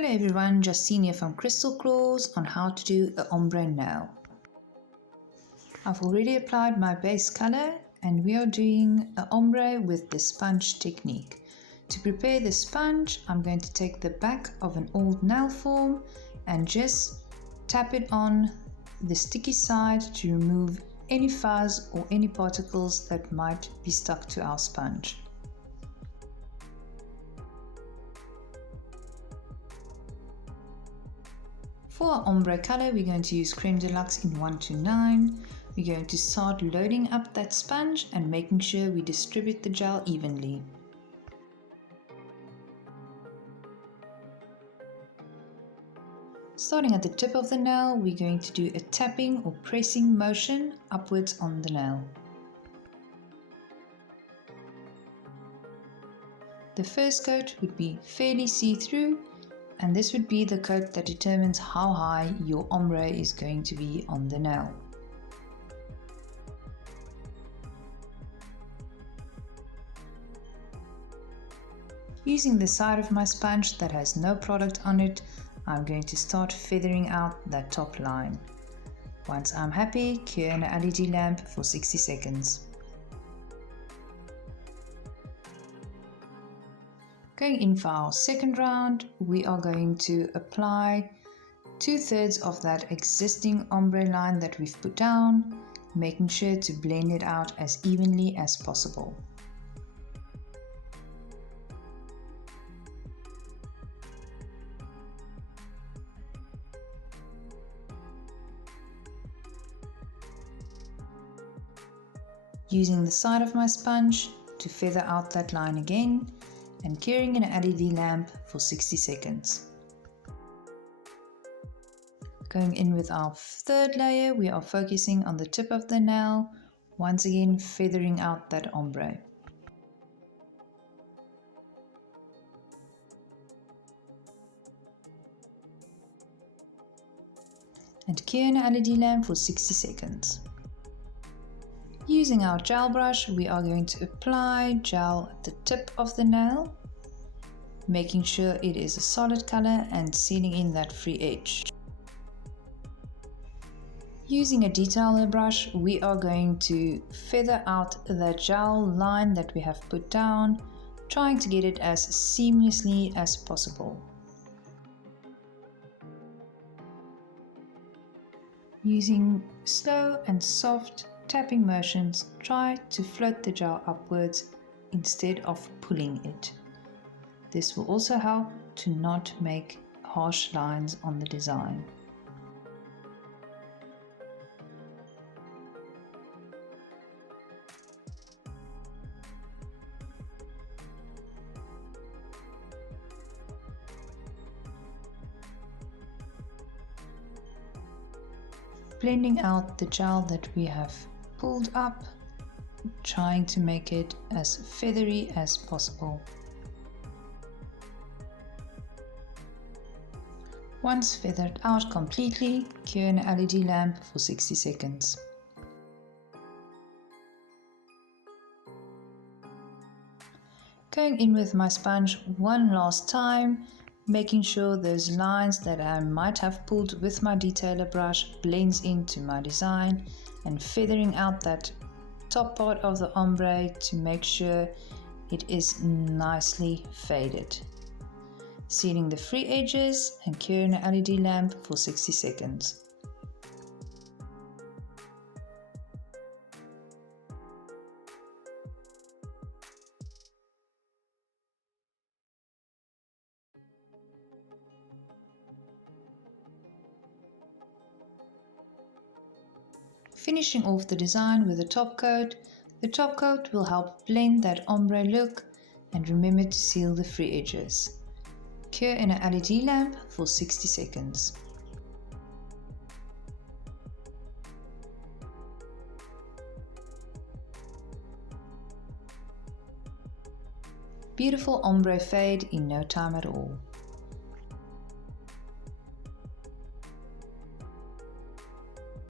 Hello everyone, Justine here from Crystal Claws on how to do an ombre nail. I've already applied my base color and we are doing an ombre with the sponge technique. To prepare the sponge, I'm going to take the back of an old nail form and just tap it on the sticky side to remove any fuzz or any particles that might be stuck to our sponge. For our ombre color, we're going to use Creme de Luxe in 129. We're going to start loading up that sponge and making sure we distribute the gel evenly. Starting at the tip of the nail, we're going to do a tapping or pressing motion upwards on the nail. The first coat would be fairly see-through, and this would be the coat that determines how high your ombre is going to be on the nail. Using the side of my sponge that has no product on it, I'm going to start feathering out that top line. Once I'm happy, cure an LED lamp for 60 seconds. Going in for our second round, we are going to apply 2/3 of that existing ombre line that we've put down, making sure to blend it out as evenly as possible. Using the side of my sponge to feather out that line again, and curing an LED lamp for 60 seconds. Going in with our third layer, we are focusing on the tip of the nail, once again feathering out that ombre. And cure an LED lamp for 60 seconds. Using our gel brush, we are going to apply gel at the tip of the nail, making sure it is a solid color and sealing in that free edge. Using a detailer brush, we are going to feather out the gel line that we have put down, trying to get it as seamlessly as possible. Using slow and soft tapping motions, try to float the gel upwards instead of pulling it. This will also help to not make harsh lines on the design. Blending out the gel that we have pulled up, trying to make it as feathery as possible. Once feathered out completely, cure an LED lamp for 60 seconds. Going in with my sponge one last time, making sure those lines that I might have pulled with my detailer brush blends into my design, and feathering out that top part of the ombre to make sure it is nicely faded. Sealing the free edges and curing an LED lamp for 60 seconds. Finishing off the design with a top coat. The top coat will help blend that ombre look, and remember to seal the free edges. Cure in an LED lamp for 60 seconds. Beautiful ombre fade in no time at all.